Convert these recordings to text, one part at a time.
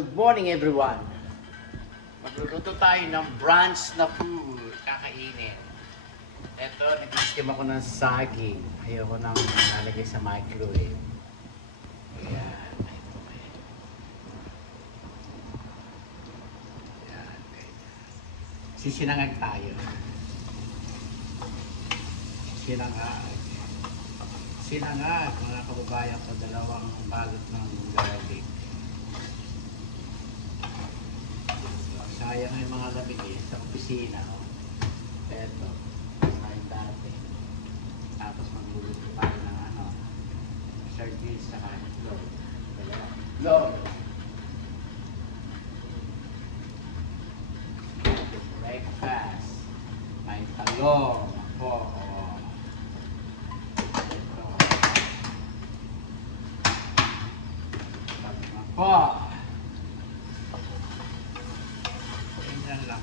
Good morning everyone. Magluluto tayo ng brunch na food. Kakainin. Ito, nag-skim ako ng saging. Ayoko nang lalagay sa microwave. Ayan. Ayan. Sisinangag tayo. Sinangag, mga kababayan ko, dalawang balot ng garlic. Sayang yung mga lamig sa opisina. Oh. Eto, sayang dati. Tapos magluluto tayo ng sardines sa itlog. Itlog! Breakfast. May talong. Ako. Ito. Talong ako. Yan lang.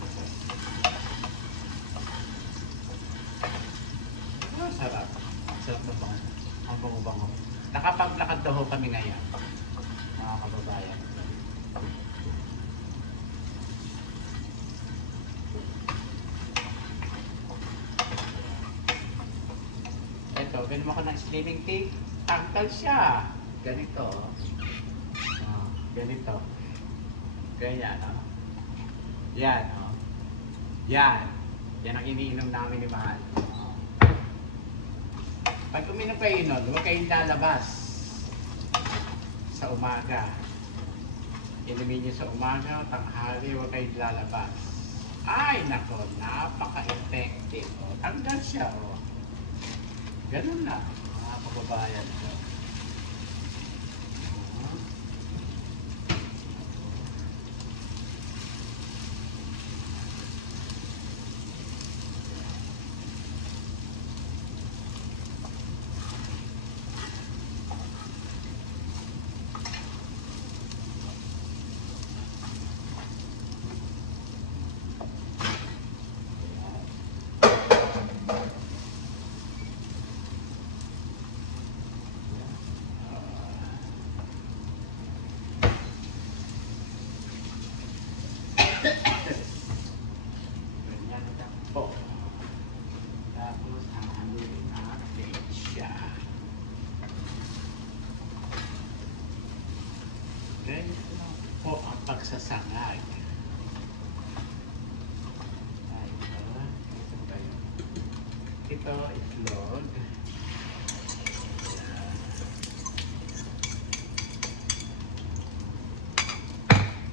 Sarap. Sarap na bango. Ang bango-bango. Nakapaglakad daw kami ngayon. Mga kababayan. Ito, ganun ako ng slimming tape. Tangkal siya. Ganito. Ganito. Ganyan, Yan, Yan. Yan ang iniinom namin ni Mahal. Pag uminom kayo nun, huwag kayong lalabas sa umaga. Inumin nyo sa umaga, tanghali, huwag kayong lalabas. Ay, nako, napaka-effective. Tanggal siya, Ganun na, mga kababayan. Tapos ang haluin natin siya. Ganito lang po ang pagsasangag. Ito, itlog.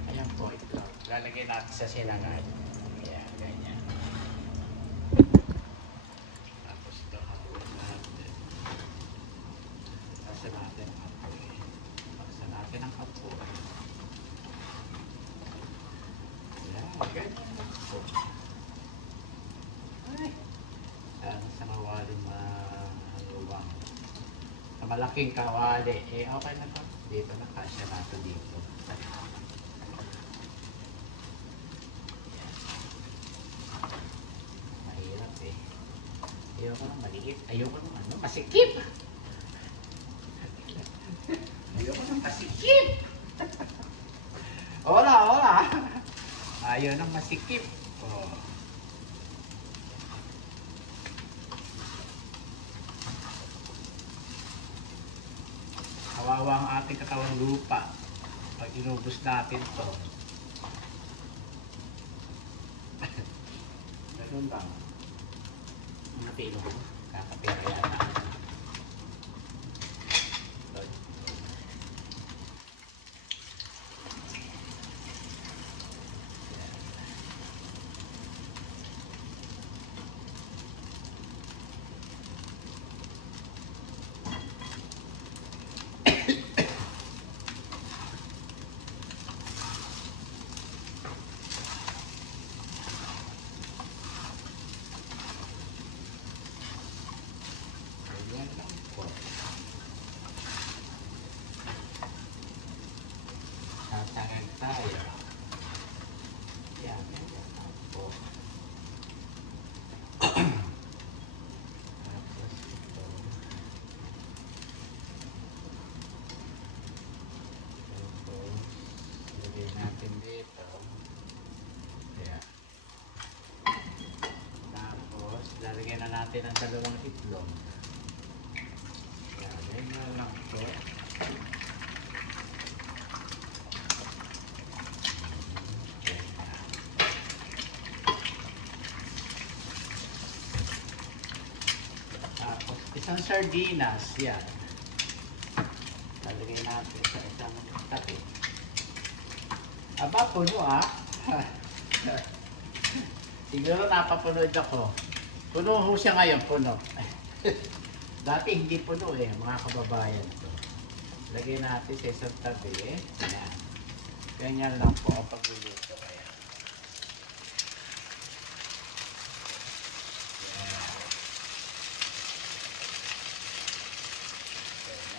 Ayan po, itlog. Lalagay natin sa sinangag. Ayan, ganyan. Tapos ito, haluin natin. Paksa natin ang apoy. Paksa natin ang apoy. Ayan, ganyan lang po. Ay, sa kawali maluwang. Sa malaking kawali. Okay na to. Dito na, kasya natin dito. Ayoko ng maliit. Ayoko ng masikip. Ayoko ng masikip. Hola. Ayaw ng masikip. Kawawa ang ating katawang lupa. Pag inubos natin to. Ganun lang. Mga pilo ko, kakapera yata. natin ang dalawang itlog. Yan, ganyan lang po. Tapos, isang sardinas, yan. Lalagay natin sa isang tabi. Aba, puno ah. Siguro napapunod ako. Puno ho siya ngayon, puno. Dati hindi puno eh, mga kababayan ko. Lagay natin sa isang tabi eh. Yan. Ganyan lang po ang pagluluto. Ayan.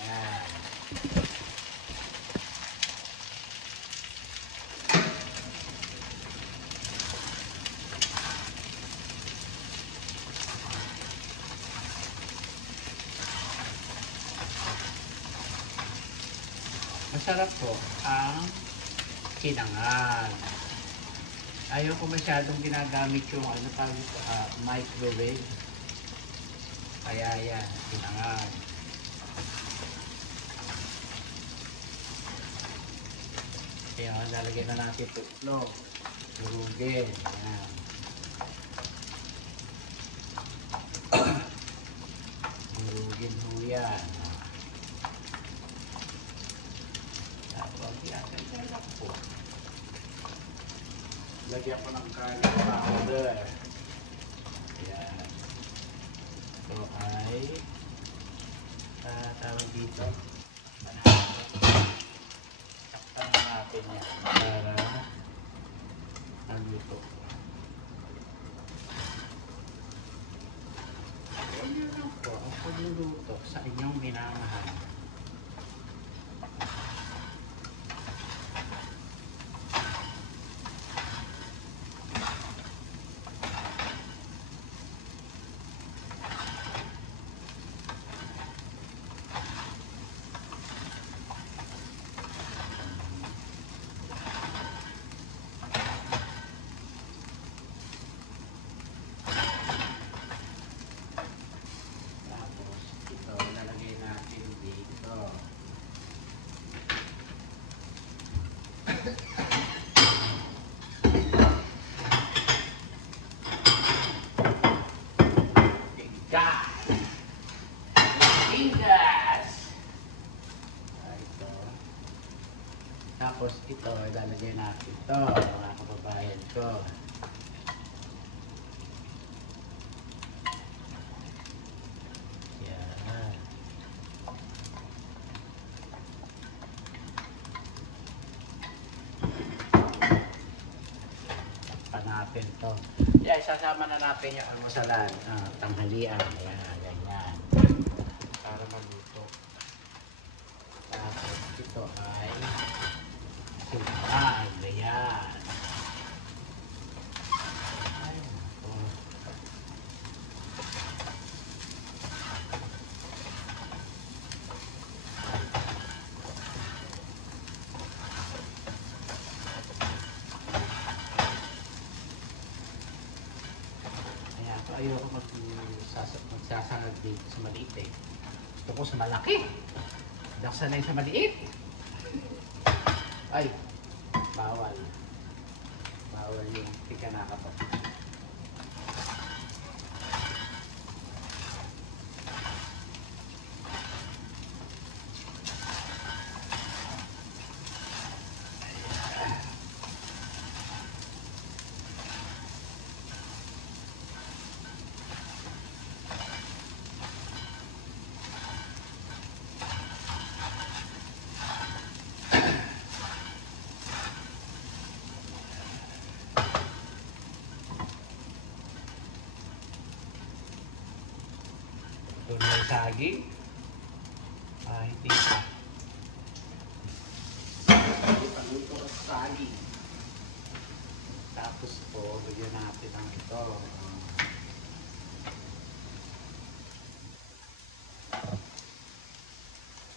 Ayan. Masarap po ang sinangag. Ayaw ko masyadong ginagamit yung ano tawag microwave. Kaya yan, sinangag. Kaya lalagyan na natin ito itlog. Durugin. Ayan. Durugin ho yan. Lagyan ko ng garlic powder. Ayan. Ito ay tawag dito. Saktan natin yan para naluto. Ayan lang po ang pagluluto sa inyong minamahal. Tapos ito, ilalagay natin ito, mga kababayan ko. Yan. Takpan natin ito. Yan, isasama na natin yung almusalan, tanghalian. Yan, ganyan. Para maluto. Tapos ito ay sinangag, ganyan. Ay, oh. Ayan, so ayoko magsasangag dito sa maliit eh. Gusto ko sa malaki. Daksa na yung sa maliit. Ay, bawal. Bawal yung pikanaka po. Ito na yung saging. Hindi pa. Hindi pa luto ang saging. Tapos po, bigyan natin ang ito.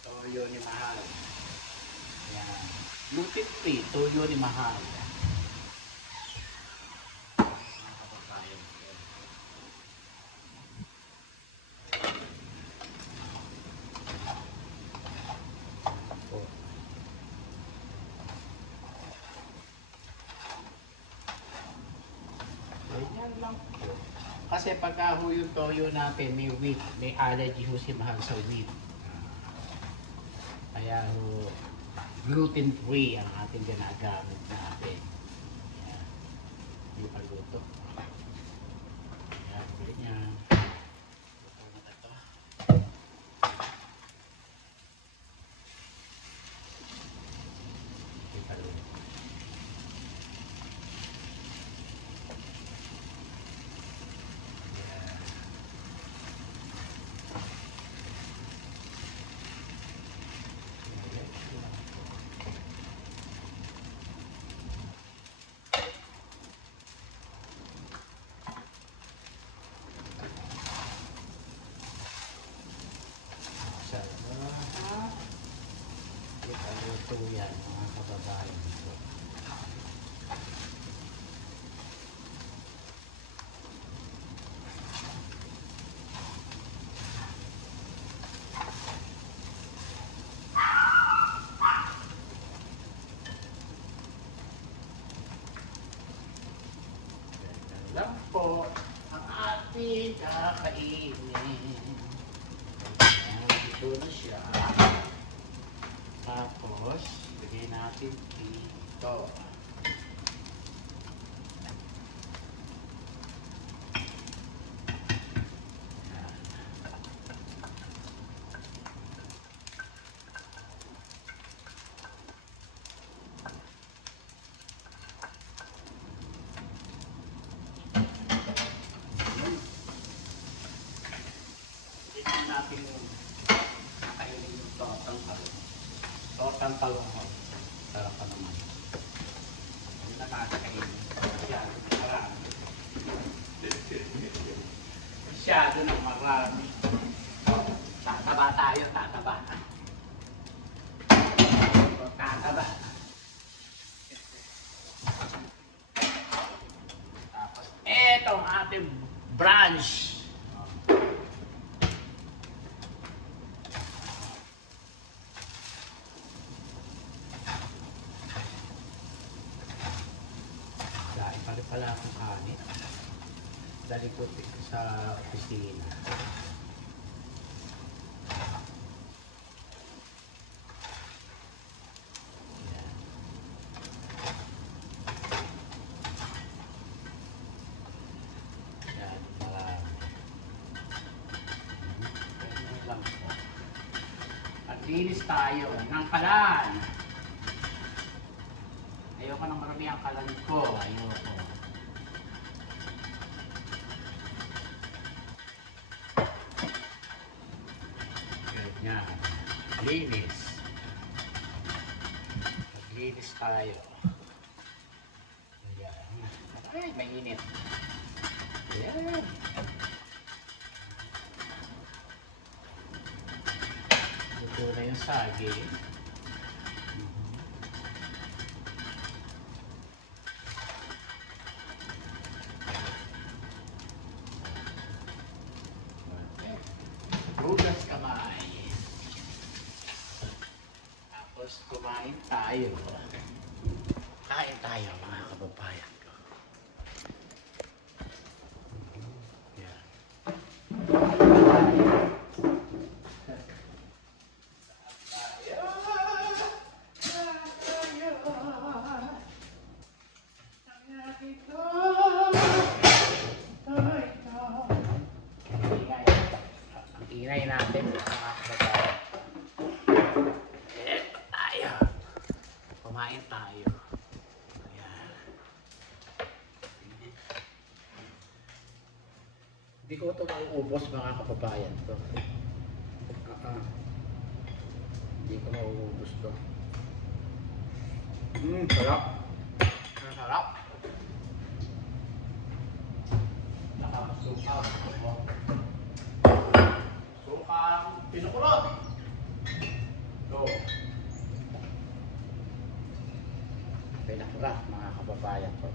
Toyo ni Mahal. Yan. Gluten free, toyo ni Mahal. Mga kababayan. Ganyan lang po. Kasi pagka ho yung toyo natin, may wheat, may allergy ho si Mahal sa wheat. Kaya ho, gluten-free ang ating ginagamit natin. Ayan. Yung paluto. Ayan, ganyan. Luto na ito. Yung paluto. Ito yan, mga kababayan ko. Ganyan lang po ang ating kakainin. Ito na siya. Tapos, bigay natin dito. Bigyan natin yung kakainin yung tortang talong. Tortang talong ho. Sarap pa naman. Yung nakakainin. Masyado na marami. Masyado na marami. Tataba tayo, tataba. Tataba. Tapos, etong ating brunch. Dahil pala akong kanin. Dali ko sa opisina. Yan. Yan, marami. Ganyan lang po. At linis tayo ng kalan. Ayoko nang marami ang kalan ko. Ayoko. Ganyan. Linis. Maglinis tayo. Ayan. Ay, mainit. Ayan. Ito na yung saging. Hugas kamay. Tapos kumain tayo. Kain tayo mga kababayan ko. Yan. Ingay natin mga kababayan. Eto tayo. Kumain tayo. Ayan. Hindi ko ito mauubos mga kababayan to. Hindi ko mauubos to. Sarap. Sarap. Nakapasuka. Sukang pinukulot. Ito. Pinakura mga kababayan ko.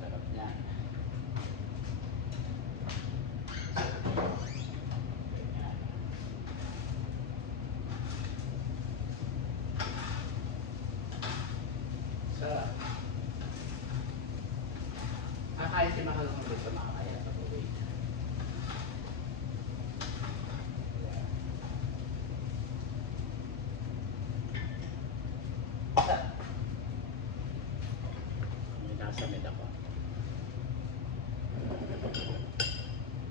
Sarap niyan. May nasa med ako.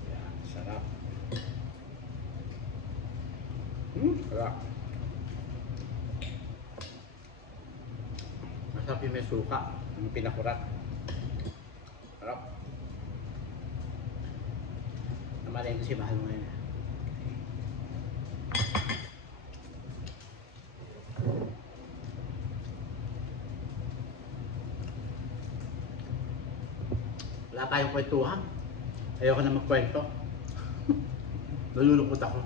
Yan, sarap. Sarap. Masarap yung may suka, yung pinakurat. Sarap. Namalay ko si Mahal mo ngayon. Wala tayong kwentuhan. Ayoko na magkwento. Nalulungkot ako.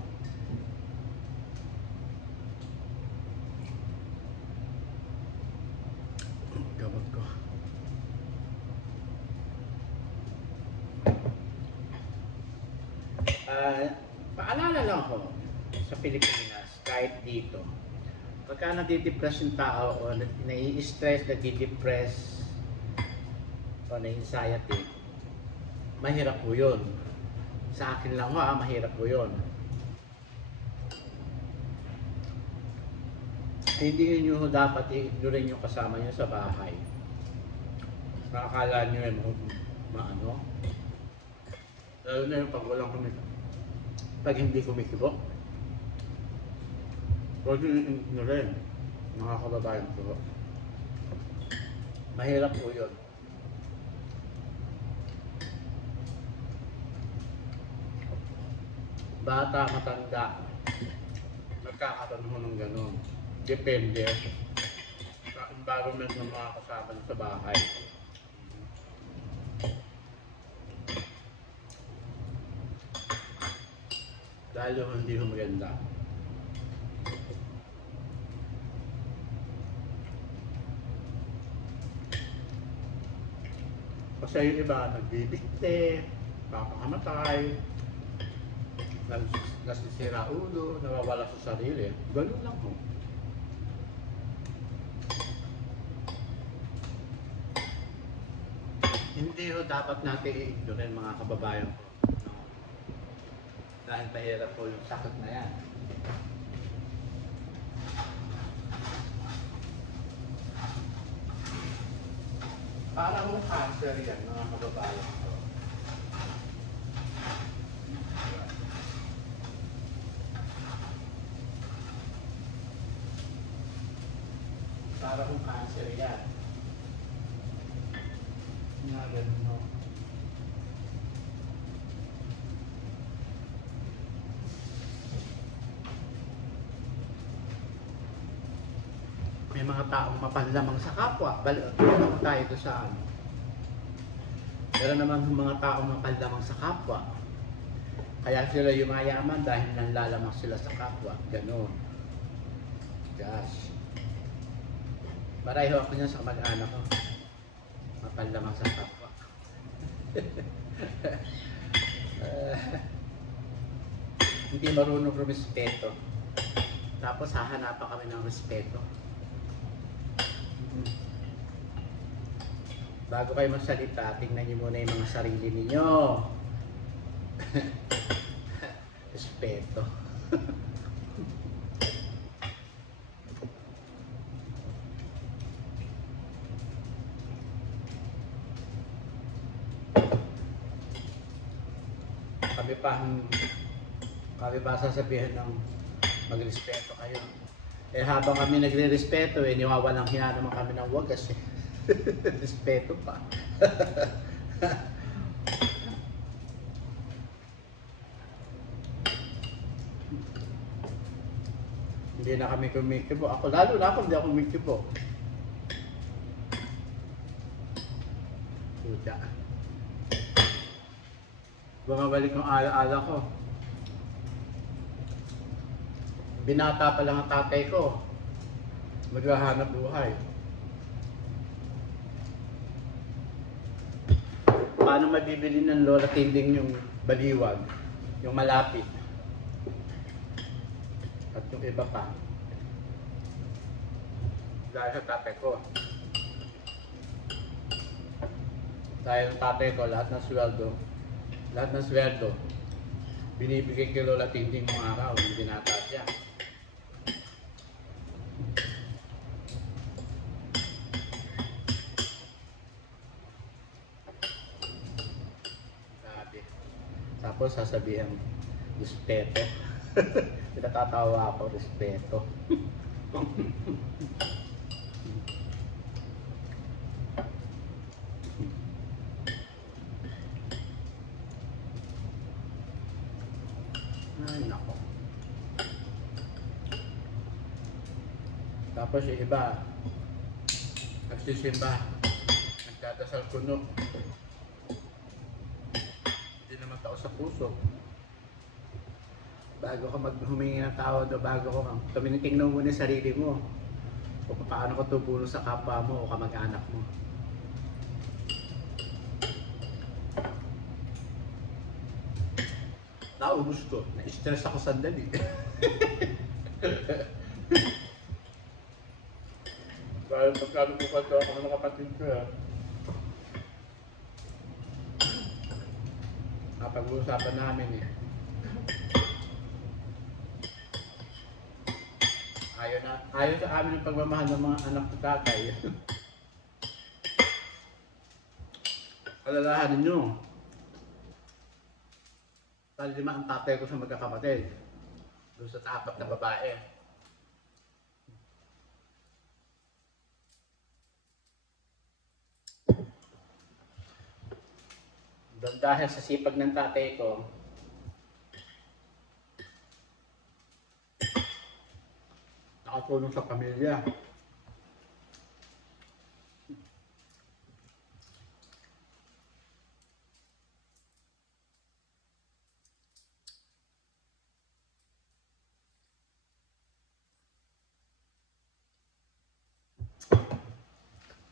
Gamot ko. Paalala lang ako sa Pilipinas, kahit dito. Pagka nadidepress yung tao o nai-stress, nadidepress o na-anxiety, mahirap po yun. Sa akin lang mahirap po yun. Hindi nyo dapat i-ignore yung kasama nyo sa bahay. Nakakala nyo maano. Lalo na yung pag walang pag hindi kumikibo. Huwag nyo i-ignore mga kababayan ko. Mahirap po yun. Bata, matanda, nagkakaroon mo ng gano'n. Depende sa environment ng mga kasama sa bahay. Dahil hindi mo maganda. Kasi yung iba, nagbibigte, papakamatay, nasisira ulo, nawawala sa sarili. Ganun lang po. Hindi ho dapat natin i-ignore mga kababayan ko. No? Dahil mahirap po yung sakit na yan. Parang mo cancer yan mga kababayan ko. Para kung cancer yan. Nga ganun, no? May mga taong mapanlamang sa kapwa. Balik tayo ito sa ano. Pero naman mga taong mapanlamang sa kapwa. Kaya sila yumayaman dahil nanlalamang sila sa kapwa. Ganun. Gosh. Pareho ako niya sa mag-anak ko. Mapanlamang sa kapwa. Hindi marunong rumispeto. Tapos hahanapan kami ng respeto. Bago kayo magsalita, tingnan niyo muna yung mga sarili ninyo. Respeto. Kami pa sasabihin ng magrespeto kayo. Eh habang kami nagre-respeto, niwawalang hiya naman kami ng wagas eh. Respeto pa. Hindi na kami kumikibo. Ako lalo na ako hindi ako kumikibo. Puta. Bumabalik ng alaala ko. Binata pa lang ang tatay ko. Maghahanap buhay. Paano mabibili ng lola tinding yung baliwag, yung malapit, at yung iba pa? Dahil sa tatay ko. Dahil sa tatay ko, lahat ng sweldo, binibigay kay lola tinding mga araw, yung binata siya. Ako sasabihan, respeto. Pinatatawa ako, respeto. Ay, nako. Tapos yung iba, nagsisimba, nagdadasal kuno. Hindi naman tao sa puso. Bago ka humingi ng tawad o bago ka tingnan mo na yung sarili mo. O paano ka tumulong sa kapwa mo o kamag-anak mo. Naubos ko. Na-stress ako sandali. Dahil pagkano po pa ito ako ng kapatid ko. Napag-uusapan namin eh. Ayaw sa amin yung pagmamahal ng mga anak ko tatay. Alalahanin nyo. Lima ang tatay ko sa magkakapatid. Doon sa apat na babae. Dahil sa sipag ng tatay ko, nakatulong sa pamilya.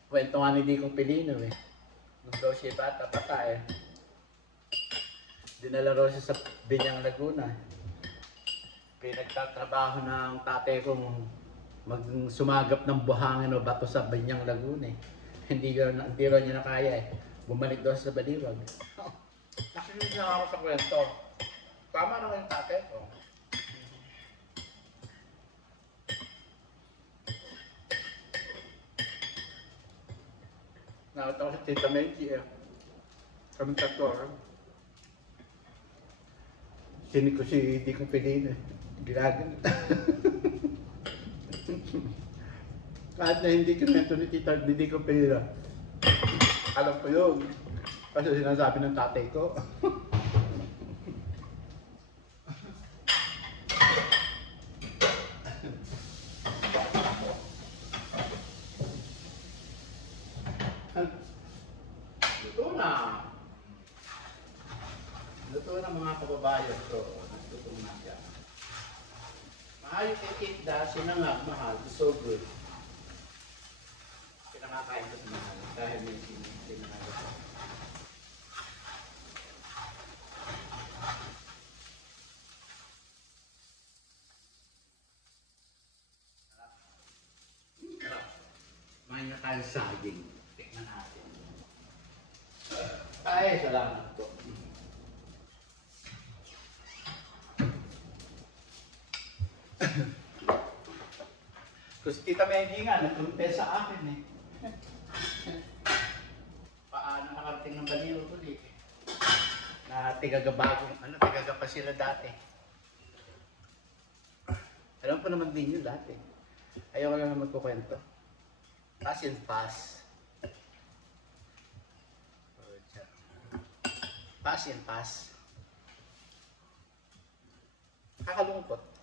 Kwento nga ni Dico Pilino eh. Nung daw siya bata eh. Dinala raw siya sa Binyang Laguna. Pinagtatrabaho ng tatay kong sumagap ng buhangin o bato sa Binyang Laguna eh. Hindi raw niya nakaya eh. Bumalik daw sa Baliwag. Nakinig na ako sa kwento. Tama naman yung tatay ko. Nakita ko si Tita Menchi eh. Kaming tatlo eh. Sinig ko si Dico Pilino eh. Ginagan. Kahit na hindi kinento ni Tita Dico Pilino. Alam ko yun. Kasi sinasabi ng tatay ko. Luto na. Luto na mga kababayan ko. Luto na siya. Maayos yung tinda, sinangag, mahal. It's so good. Pinakakain ko sa mahal. Dahil may sinangag ako. Mahin na tayo saging. Tignan natin. Ay, salamat po. Kasi Tita Mendy nga, nagkumpes sa akin eh. Paano nakarating ng Baliwag ulit eh. Na tigagabagong, tigaga pa sila dati. Alam ko naman din yun dati. Ayaw ko lang na magkukwento. Pass and pass. Pass and pass. Kakalungkot.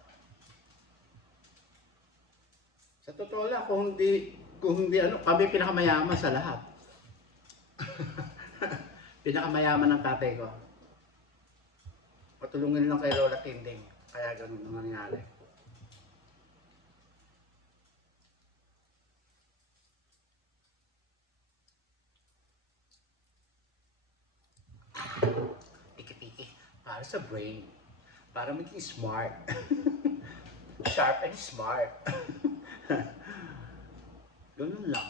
Sa totoo lang, kung hindi kami pinakamayaman sa lahat. Pinakamayaman ng tatay ko. Patulungin lang kay Lola Tinding. Kaya ganun ang nangyari. Piki-piki. Para sa brain. Para maging smart. Sharp and smart. Ganun lang.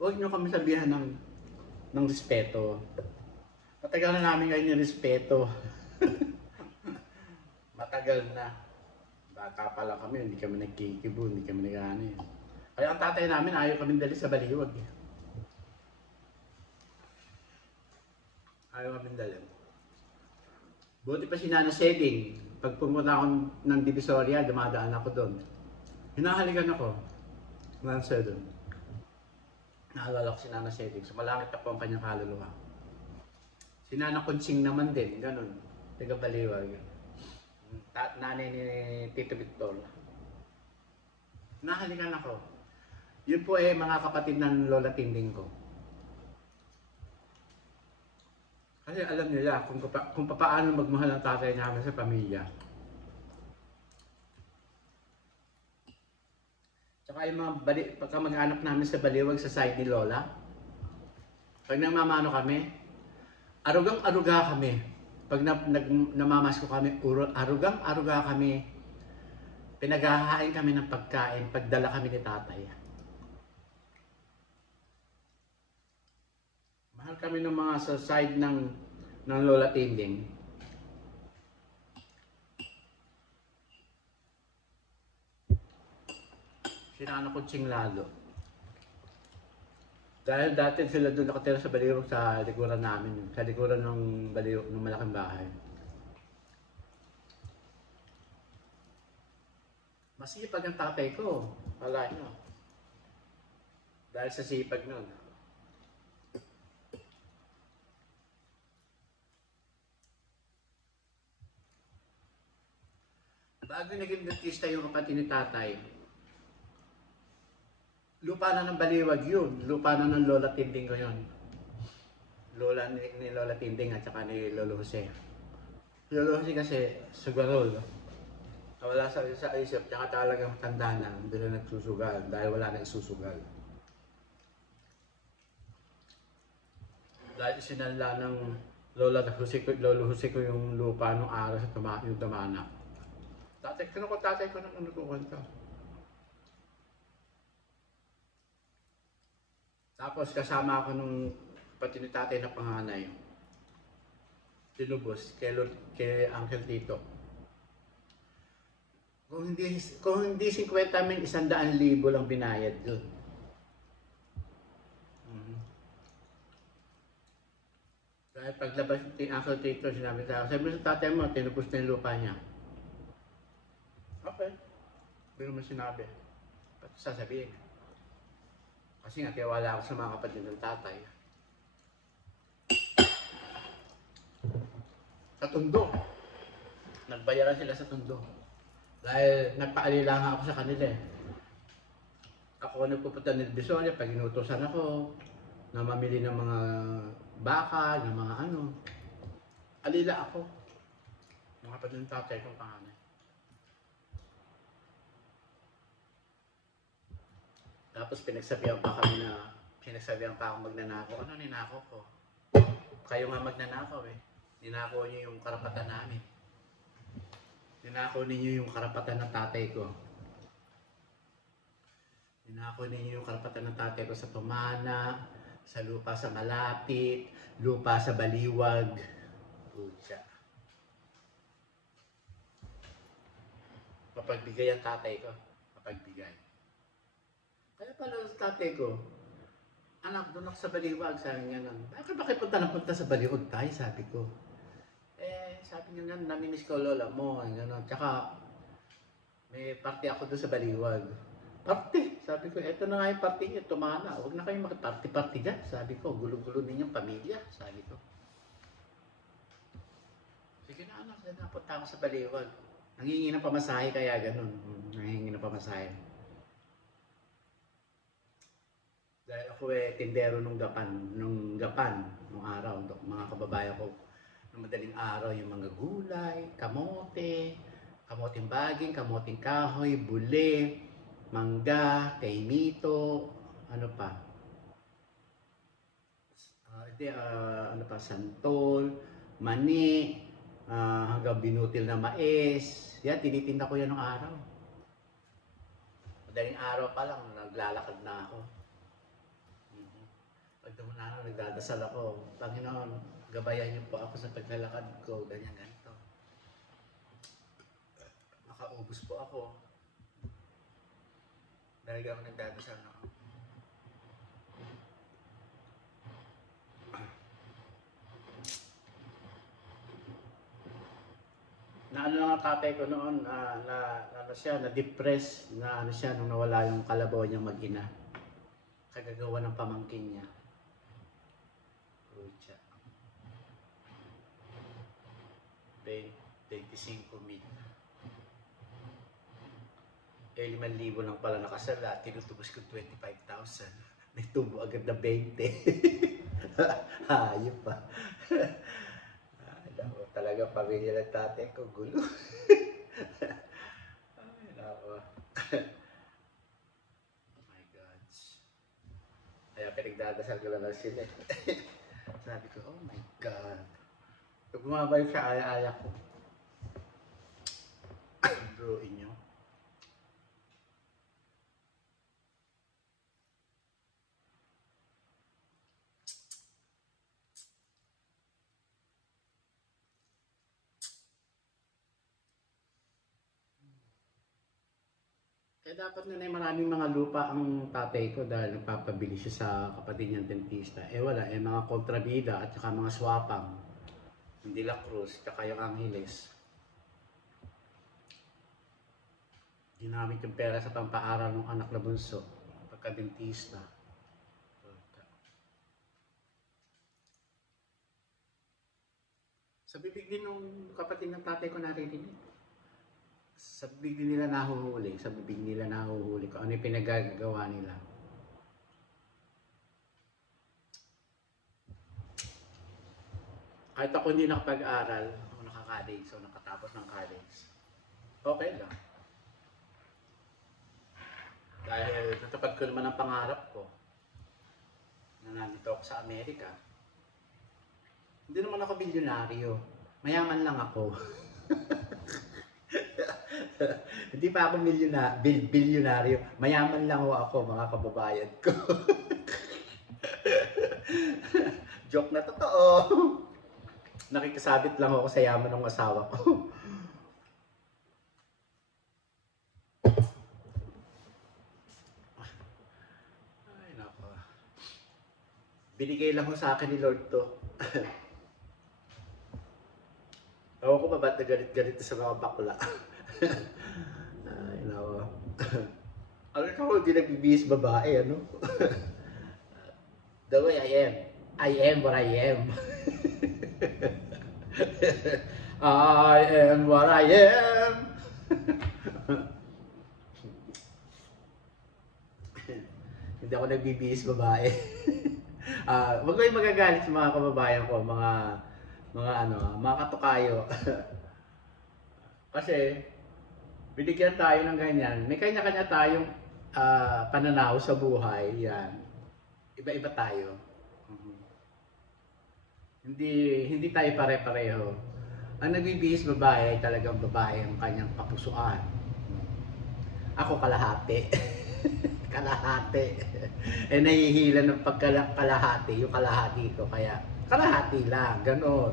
Wag nyo kami sabihan ng respeto. Matagal na namin ngayon yung respeto. Matagal na. Bata pa lang kami, hindi kami nagkikibo, hindi kami nag-ano yun. Kaya ang tatay namin ayaw kami dali sa Baliwag eh. Ayaw kami dali. Buti pa si Nana Seding. Pag pumunta ako ng Divisoria, dumadaan ako doon. Hinahalikan ako. Nansa doon. Naalala ko si Nana Seding. Sumalangit ako ang kanyang kaluluwa. Si Nana Consing naman din, ganun. Taga Baliwag. Nanay ni Tito Victor. Nahalikan ako. Yun po eh mga kapatid ng Lola Tinding ko. Kasi alam nila kung paano magmahal ang tatay namin sa pamilya. Tsaka yung mga pagkamag-anak namin sa Baliwag sa side ni Lola. Pag namamano kami, arugang-aruga kami. Pag namamasko kami, arugang-aruga kami. Pinaghahain kami ng pagkain, pagdala kami ni tatay. Mahal kami ng mga sa side ng Lola Tinding. Sinano ko Ching lalo. Dahil dati sila doon nakatira sa Baliwag sa likuran namin, sa likuran ng Baliwag, ng malaking bahay. Masipag ang tatay ko, wala nyo. Dahil sa sipag nun. Bago naging dentista yung kapatid ni tatay, lupa na ng Baliwag yun. Lupa na ng Lola Tinding ko yun. Lola ni Lola Tinding at saka ni Lolo Jose. Lolo Jose kasi sugarol. Wala sa isip, tsaka talagang tanda na, hindi na nagsusugal dahil wala na isusugal. Dahil sinanla ng Lolo Jose ko yung lupa nung araw sa yung Tamana. Tatay ko nang nanutukan ka. Tapos kasama ako nung pati ni tatay na panganay. Tinubos kay Uncle Tito. Kung hindi 50 min, 100,000 lang binayad doon. Dahil paglabas ni Uncle Tito, sinabi sa tatay mo, tinubos na yung lupa niya. Okay. Pero mo sinabi. Pati sasabihin. Kasi nga, tiwala ako sa mga kapatid ng tatay. Sa Tondo. Nagbayaran sila sa Tondo. Dahil nagpaalila ako sa kanila eh. Ako nagpupunta ng Divisoria, pag inutosan ako na mamili ng mga baka, ng mga ano. Alila ako. Mga kapatid ng tatay kong panganay. Tapos pinagsabihan pa ako magnanakaw. Ano ninakaw ko? Kayo nga magnanakaw eh. Ninakaw niyo yung karapatan namin. Ninakaw ninyo yung karapatan ng tatay ko. Ninakaw ninyo yung karapatan ng tatay ko sa Tumana, sa lupa sa Malapit, lupa sa Baliwag. Pucha. Mapagbigay ang tatay ko. Mapagbigay. Kaya pala sa tatay ko, anak, doon ako sa Baliwag, sabi niya nun. Bakit punta sa Baliwag tayo, sabi ko. Sabi niya nga, namimiss ko lola mo, gano'n. Tsaka, may party ako doon sa Baliwag. Party! Sabi ko, eto na nga yung party niya, Tumana. Huwag na kayong makiparty-party dyan. Sabi ko, gulo-gulo ninyong pamilya, sabi ko. Sige na anak, napunta ako sa Baliwag. Nangingi ng pamasahe kaya gano'n. Nangingi ng pamasahe. Dahil ako tindero nung gapan, nung araw, mga kababayan ko, nung madaling araw, yung mga gulay, kamoting baging, kamoting kahoy, buli, mangga, kaimito, ano pa, santol, mani, hanggang binutil na mais. Yan, tinitinda ko yan nung araw. Madaling araw pa lang, naglalakad na ako. Pag dumunano, nagdadasal ako. Panginoon, gabayan niyo po ako sa paglalakad ko, ganyan ganito. Makaubos po ako. Lagi ako nagdadasal na. Na ano lang ang tatay ko noon, ano siya, na-depress, na ano siya nung nawala yung kalabaw niyang mag-ina. Kagagawa ng pamangkin niya. Pucha. 25,000. Eh, 5,000 lang pala nakasala, tinutubos ko 25,000. Nagtubo agad na 20. Hayop pa. Alam mo, talaga pamilya ng tatay ko, gulo. Ay, nako. Oh my God. Kaya pinagdadasal ko lang na sila. Sabi ko, oh my God. Pag bumabalik siya, aya-aya ko. Bro, inyo. Kaya dapat na maraming mga lupa ang tatay ko dahil nagpapabili siya sa kapatid niyang dentista. Eh wala, mga kontrabida at saka mga swapang. Yung De La Cruz, saka yung Angeles. Ginamit yung pera sa pampaaral ng anak na bunso, pagka-dentista. Sa bibig din ng kapatid ng tatay ko naririnig. Sa bibig din nila nahuhuli, sa bibig nila nahuhuli kung ano yung pinagagawa nila. Kahit ako hindi nakapag-aral, ako naka-college, so nakatapos ng college, okay lang. Dahil natupad ko naman ang pangarap ko na nandito ako sa Amerika. Hindi naman ako bilyonaryo. Mayaman lang ako. Hindi pa ako bilyonaryo. Mayaman lang ako, mga kababayan ko. Joke na totoo. Nakikisabit lang ako sa yaman ng asawa ko. Ay, nako. Binigay lang ko sa akin ni Lord to. Ewan ko ba ba't nagalit-galit sa mga bakla? Ay, nako. Alam ko, hindi nagbibihis babae, ano? The way I am what I am. I am what I am. Hindi ako nagbibihis babae. Wag kayong magagalit sa mga kababayan ko, mga katukayo. Kasi binigyan tayo ng ganyan. May kanya-kanya tayong pananaw sa buhay, yan. Iba-iba tayo. Hindi tayo pare-pareho. Ang nagbibihis babae ay talagang babae ang kanyang kapusuan. Ako kalahati. Kalahati. Eh nahihila ng pagkalahati, yung kalahati ko, kaya kalahati lang, ganon.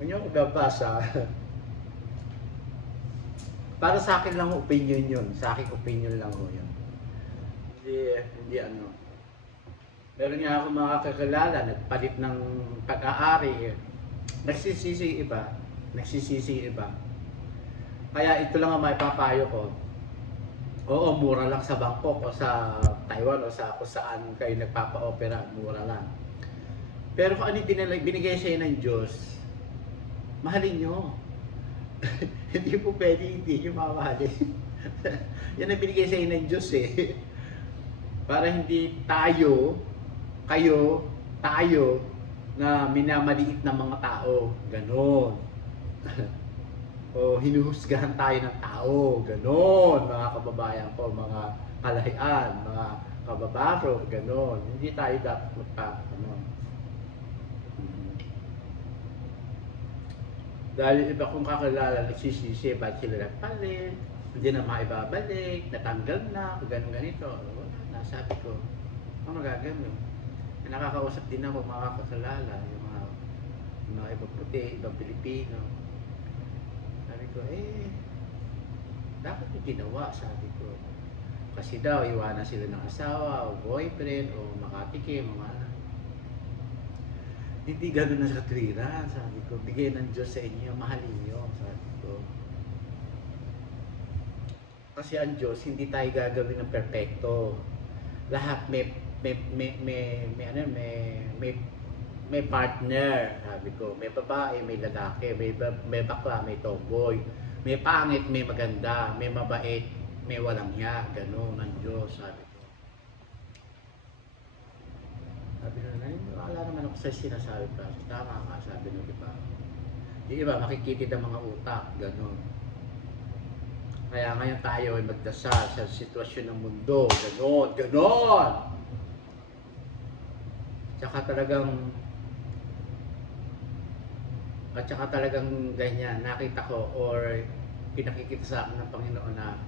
Kung nyo magbabasa, para sa akin lang opinion yun. Sa akin opinion lang ho yun. Hindi ano. Meron nga ako mga kakilala, nagpalit ng pag-aari. Nagsisisi iba. Kaya ito lang ang maipapayo ko. Oo, mura lang sa Bangkok o sa Taiwan o sa kung saan kayo nagpapa-opera, mura lang. Pero kung ano yung binigay sa'yo ng Diyos, mahalin nyo. Hindi po pwede, hindi nyo mamahalin. Yan ang binigay sa'yo ng Diyos eh. Para hindi tayo na minamaliit ng mga tao. Ganon. O hinuhusgahan tayo ng tao. Ganon, mga kababayan ko, mga kalahian, mga kababaro, ganon. Hindi tayo dapat ganon. Dahil iba kong kakilala, nagsisisi, ba't sila nagpalit, hindi na maibabalik, natanggal na, ganon ganito. Wala, sabi ko, ano magagano? Nakakausap din ako mga kakilala, yung mga ibang puti, ibang Pilipino. Sabi ko, Dapat yung ginawa, sabi ko. Kasi daw, iwanan sila ng asawa, o boyfriend, o makatikim, mga hindi gano'n na sa katwiran, sabi ko. Bigay ng Diyos sa inyo, mahalin nyo, sabi ko. Kasi ang Diyos, hindi tayo gagawin ng perpekto. Lahat may partner, sabi ko. May babae, may lalaki, may bakla, may tomboy. May pangit, may maganda, may mabait, may walang hiya, gano'n ang Diyos, sabi ko. Sabi na, wala naman ako sa sinasabi pa. Tama ka, sabi nyo, di ba? Yung iba, makikitid ang mga utak, gano'n. Kaya ngayon tayo ay magdasal sa sitwasyon ng mundo, gano'n, gano'n! Tsaka talagang ganyan, nakita ko or pinakikita sa akin ng Panginoon na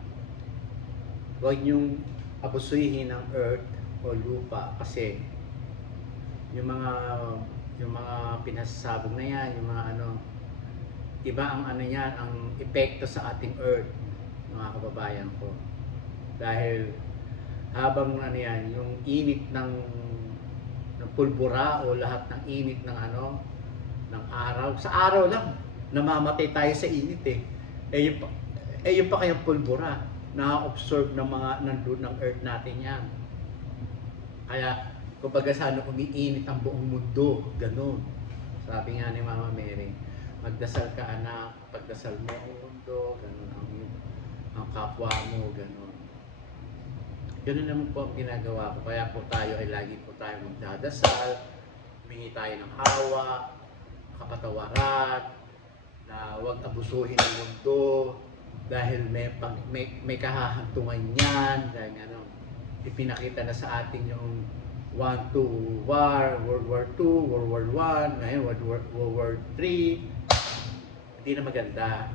huwag niyong abusuhin ng earth o lupa kasi yung mga pinasasabog na yan, yung mga iba ang yan, ang epekto sa ating earth, mga kababayan ko. Dahil habang yan, yung init ng pulbura o lahat ng init ng ng araw. Sa araw lang, namamatay tayo sa init eh. Yung pa kayang pulbura, na-absorb ng mga nandun ng earth natin yan. Kaya, kumbaga sana umiinit ang buong mundo, ganun. Sabi nga ni Mama Mary, magdasal ka anak, pagdasal mo ang mundo, ganun ang kapwa mo, ganun. Ganun naman po ang ginagawa ko. Kaya po tayo ay lagi po tayo magdadasal, humingi tayo ng awa, kapatawaran, na huwag abusuhin ang mundo dahil may kahahantungan yan, dahil ipinakita na sa atin yung 1, 2 war, World War 2, World War 1, ngayon World War 3. Hindi na maganda.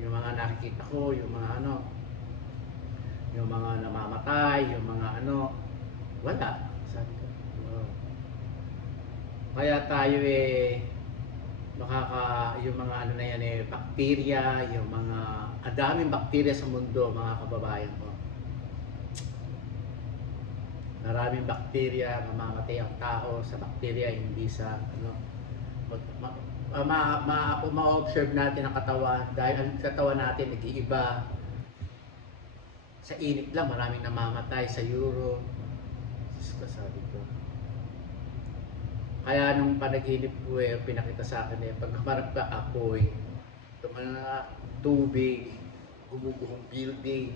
Yung mga nakikita ko, yung mga yung mga namamatay, yung mga wala. Sabi ko. Kaya tayo yung mga na yan bakterya, yung mga daming bakterya sa mundo, mga kababayan ko. Maraming bakterya, mamamatay ang tao sa bakterya, hindi sa ma-observe natin ang katawan dahil ang katawan natin nag-iiba. Sa init lang, maraming namamatay sa Europe. Sabi ko. Kaya nung panaginip ko pinakita sa akin pag humarap ka apoy, ito mga tubig, gumuguhong building,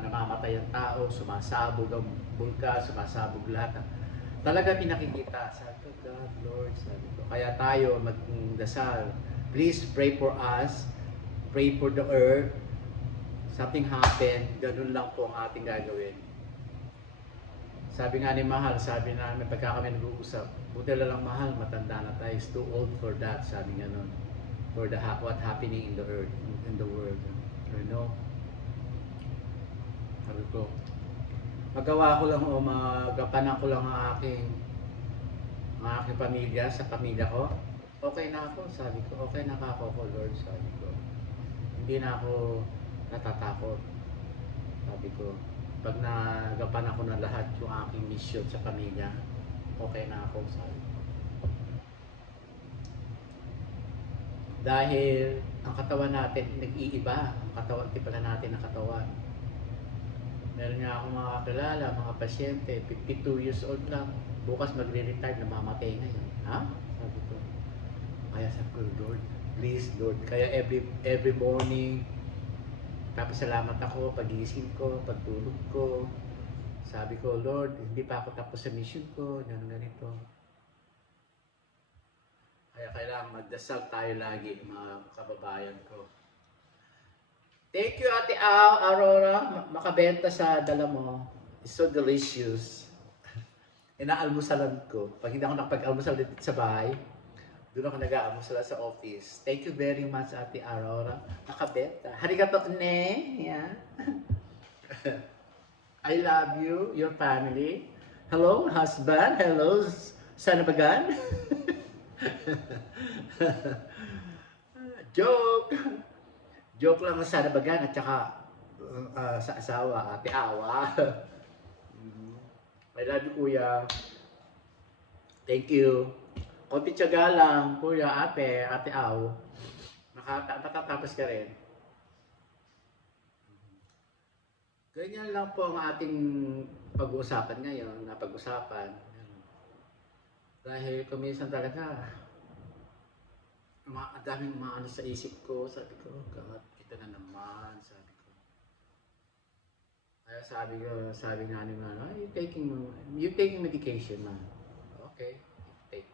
namamatay ang tao, sumasabog ang bulkan, sumasabog lahat. Talaga pinakikita. Sabi ko, God, Lord, sabi ko. Kaya tayo magdasal. Please pray for us, pray for the earth. Something happened, ganun lang po ang ating gagawin. Sabi nga ni Mahal, sabi namin pagka kami nag-uusap, buti lang Mahal, matanda na tayo, is too old for that, sabi nga nun. For what happening in the earth, in the world. You know? Sabi ko, magawa ko lang o magapanan ko lang ang aking pamilya, sa pamilya ko. Okay na ako, sabi ko, okay na ako Lord, sabi ko. Hindi na ako natatakot. Sabi ko, pag nagapan ako na lahat yung aking mission sa pamilya, okay na ako, sabi ko. Dahil ang katawan natin nag-iiba, ang katawan, di pala natin ang katawan. Meron nga akong mga kakilala, mga pasyente, 52 years old lang, bukas magre-retire, namamatay ngayon. Ha? Sabi ko. Kaya sabi ko, Lord, please Lord. Kaya every morning, tapos salamat ako, pagising ko, pagtulog ko. Sabi ko, Lord, hindi pa ako tapos sa mission ko, ganito. Kaya kailangan magdasal tayo lagi, mga kababayan ko. Thank you, Ate Aurora, makabenta sa dala mo. It's so delicious. Inaalmusalan ko. Pag hindi ako nakapag-almusal dito sa bahay, doon ako nag-aalmusal sa office. Thank you very much, Ate Aurora. Makabenta. Harigato ne. Yeah. I love you, your family. Hello, husband. Hello, sanabagan. Joke! Joke lang sa nabagan at saka sa asawa, ate Awa. I love you, kuya. Thank you. Konti tiyaga lang, kuya, ate Aw. Matatapos ka rin. Ganyan lang po ang ating pag-uusapan ngayon, Dahil kuminsan talaga, ang daming umaano sa isip ko. Sabi ko, God, ito na naman, sabi ko. Kaya sabi nga ni Mano, you taking medication, man. Okay, take.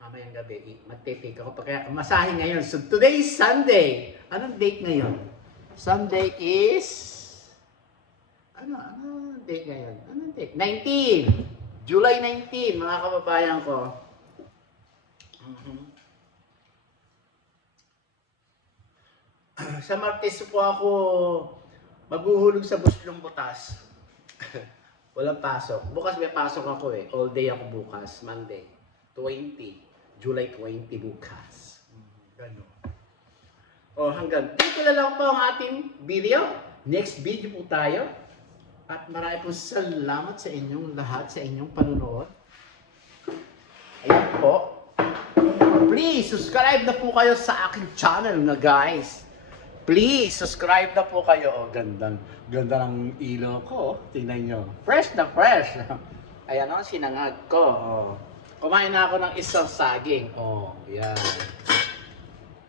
Mamayang gabi, magte-take ako. Kaya masahe ngayon. So today is Sunday. Anong date ngayon? Sunday is... Ano date ngayon? Anong date? 19! July 19, mga kababayan ko. Sa Martes po ako maghuhulog sa Buslong Butas. Walang pasok. Bukas may pasok ako eh. All day ako bukas. Monday. 20. July 20 bukas. Gano'n. O hanggang dito na lang po ang ating video. Next video po tayo. At marami pong salamat sa inyong lahat, sa inyong panunood. Ayan po. Please, subscribe na po kayo sa aking channel na guys. Please, subscribe na po kayo. Oh, ganda ng ilo ko. Tingnan nyo. Fresh na fresh. Ayan o, sinangag ko. Oh. Kumain na ako ng isang saging. Oh, yan.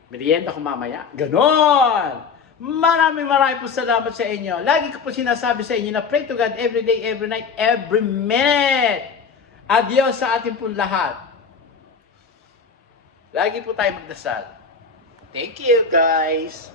Merienda ko mamaya. Ganon! Maraming po salamat sa inyo. Lagi ko po sinasabi sa inyo na pray to God every day, every night, every minute. Adios sa ating pong lahat. Lagi po tayo magdasal. Thank you guys.